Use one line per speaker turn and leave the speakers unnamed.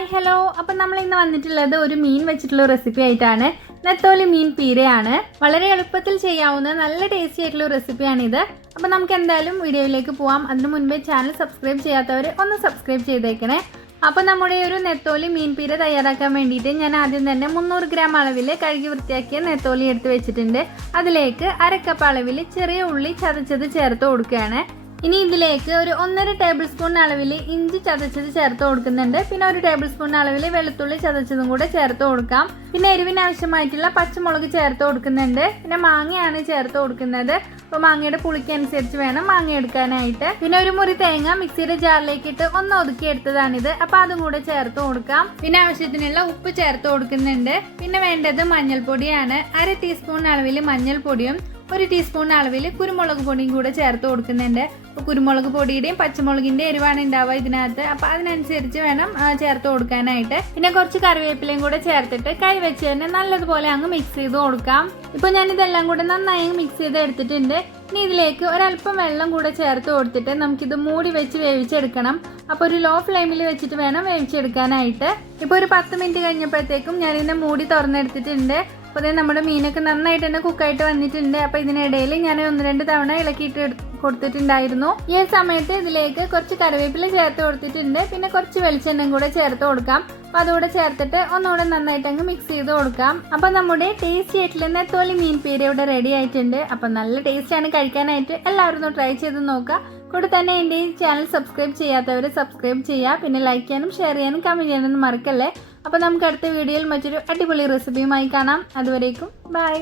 Hi hello അപ്പം നമ്മൾ ഇന്ന് വന്നിട്ടുള്ളത് ഒരു മീൻ വെച്ചിട്ടുള്ള റെസിപ്പി ആയിട്ടാണ്. നെത്തോലി മീൻ പീരയാണ്. വളരെ എളുപ്പത്തിൽ ചെയ്യാവുന്ന നല്ല ടേസ്റ്റി ആയിട്ടുള്ള റെസിപ്പിയാണിത് അപ്പം നമുക്ക് എന്തായാലും വീഡിയോയിലേക്ക് പോവാം. അതിന് മുൻപേ ചാനൽ സബ്സ്ക്രൈബ് ചെയ്യാത്തവർ ഒന്ന് സബ്സ്ക്രൈബ് ചെയ്തേക്കണേ. അപ്പോൾ നമ്മുടെ ഒരു നെത്തോലി മീൻ പീര തയ്യാറാക്കാൻ വേണ്ടിയിട്ട് ഞാൻ ആദ്യം തന്നെ മുന്നൂറ് ഗ്രാം അളവിൽ കഴുകി വൃത്തിയാക്കിയ നെത്തോലി എടുത്ത് വെച്ചിട്ടുണ്ട്. അതിലേക്ക് അരക്കപ്പ് അളവിൽ ചെറിയ ഉള്ളി ചതച്ചത് ചേർത്ത് കൊടുക്കുകയാണ്. ഇനി ഇതിലേക്ക് ഒരു ഒന്നര ടേബിൾ സ്പൂൺ അളവിൽ ഇഞ്ചി ചതച്ചത് ചേർത്ത് കൊടുക്കുന്നുണ്ട്. പിന്നെ ഒരു ടേബിൾ സ്പൂൺ അളവിൽ വെളുത്തുള്ളി ചതച്ചതും കൂടെ ചേർത്ത് കൊടുക്കാം. പിന്നെ എരിവിന് ആവശ്യമായിട്ടുള്ള പച്ചമുളക് ചേർത്ത് കൊടുക്കുന്നുണ്ട്. പിന്നെ മാങ്ങയാണ് ചേർത്ത് കൊടുക്കുന്നത്. അപ്പോൾ മാങ്ങയുടെ പുളിക്ക് അനുസരിച്ച് വേണം മാങ്ങ എടുക്കാനായിട്ട്. പിന്നെ ഒരു മുറി തേങ്ങ മിക്സിയുടെ ജാറിലേക്ക് ഇട്ട് ഒന്ന് ഒതുക്കി എടുത്തതാണിത്. അപ്പോൾ അതും കൂടെ ചേർത്ത് കൊടുക്കാം. പിന്നെ ആവശ്യത്തിനുള്ള ഉപ്പ് ചേർത്ത് കൊടുക്കുന്നുണ്ട്. പിന്നെ വേണ്ടത് മഞ്ഞൾപ്പൊടിയാണ്. അര ടീസ്പൂൺ അളവിൽ മഞ്ഞൾപ്പൊടിയും ഒരു ടീസ്പൂൺ അളവിൽ കുരുമുളക് പൊടിയും കൂടെ ചേർത്ത് കൊടുക്കുന്നുണ്ട്. അപ്പോൾ കുരുമുളക് പൊടിയുടെയും പച്ചമുളകിന്റെ എരിവാണ് ഉണ്ടാവുക ഇതിനകത്ത്. അപ്പോൾ അതിനനുസരിച്ച് വേണം ചേർത്ത് കൊടുക്കാനായിട്ട്. പിന്നെ കുറച്ച് കറിവേപ്പിലയും കൂടെ ചേർത്തിട്ട് കൈ വെച്ച് തന്നെ നല്ലതുപോലെ അങ്ങ് മിക്സ് ചെയ്ത് കൊടുക്കാം. ഇപ്പോൾ ഞാൻ ഇതെല്ലാം കൂടെ നന്നായി മിക്സ് ചെയ്ത് എടുത്തിട്ടുണ്ട്. ഇനി ഇതിലേക്ക് ഒരല്പം വെള്ളം കൂടെ ചേർത്ത് കൊടുത്തിട്ട് നമുക്കിത് മൂടി വെച്ച് വേവിച്ചെടുക്കണം. അപ്പോൾ ഒരു ലോ ഫ്ലെയിമിൽ വെച്ചിട്ട് വേണം വേവിച്ചെടുക്കാനായിട്ട്. ഇപ്പോൾ ഒരു പത്ത് മിനിറ്റ് കഴിഞ്ഞപ്പോഴത്തേക്കും ഞാൻ ഇതിനെ മൂടി തുറന്നെടുത്തിട്ടുണ്ട്. അപ്പോൾ നമ്മുടെ മീനൊക്കെ നന്നായിട്ട് തന്നെ കുക്കായിട്ട് വന്നിട്ടുണ്ട്. അപ്പോൾ ഇതിനിടയിൽ ഞാൻ ഒന്ന് രണ്ട് തവണ ഇളക്കിയിട്ട് കൊടുത്തിട്ടുണ്ടായിരുന്നു. ഈ സമയത്ത് ഇതിലേക്ക് കുറച്ച് കറിവേപ്പില ചേർത്ത് കൊടുത്തിട്ടുണ്ട്. പിന്നെ കുറച്ച് വെളിച്ചെണ്ണയും കൂടെ ചേർത്ത് കൊടുക്കാം. അപ്പോൾ അതുകൂടെ ചേർത്തിട്ട് ഒന്നുകൂടെ നന്നായിട്ട് അങ്ങ് മിക്സ് ചെയ്ത് കൊടുക്കാം. അപ്പോൾ നമ്മുടെ ടേസ്റ്റി ആയിട്ടുള്ള നെത്തോലി മീൻ പേര് ഇവിടെ റെഡി ആയിട്ടുണ്ട്. അപ്പോൾ നല്ല ടേസ്റ്റാണ് കഴിക്കാനായിട്ട് എല്ലാവരും ഒന്ന് ട്രൈ ചെയ്ത് നോക്കുക. കൂടെ തന്നെ എന്റെ ഈ ചാനൽ സബ്സ്ക്രൈബ് ചെയ്യാത്തവർ സബ്സ്ക്രൈബ് ചെയ്യുക. പിന്നെ ലൈക്ക് ചെയ്യാനും ഷെയർ ചെയ്യാനും കമന്റ് ചെയ്യാനും മറക്കല്ലേ? അപ്പോൾ നമുക്ക് അടുത്ത വീഡിയോയിൽ മറ്റൊരു അടിപൊളി റെസിപ്പിയുമായി കാണാം. അതുവരേക്കും ബൈ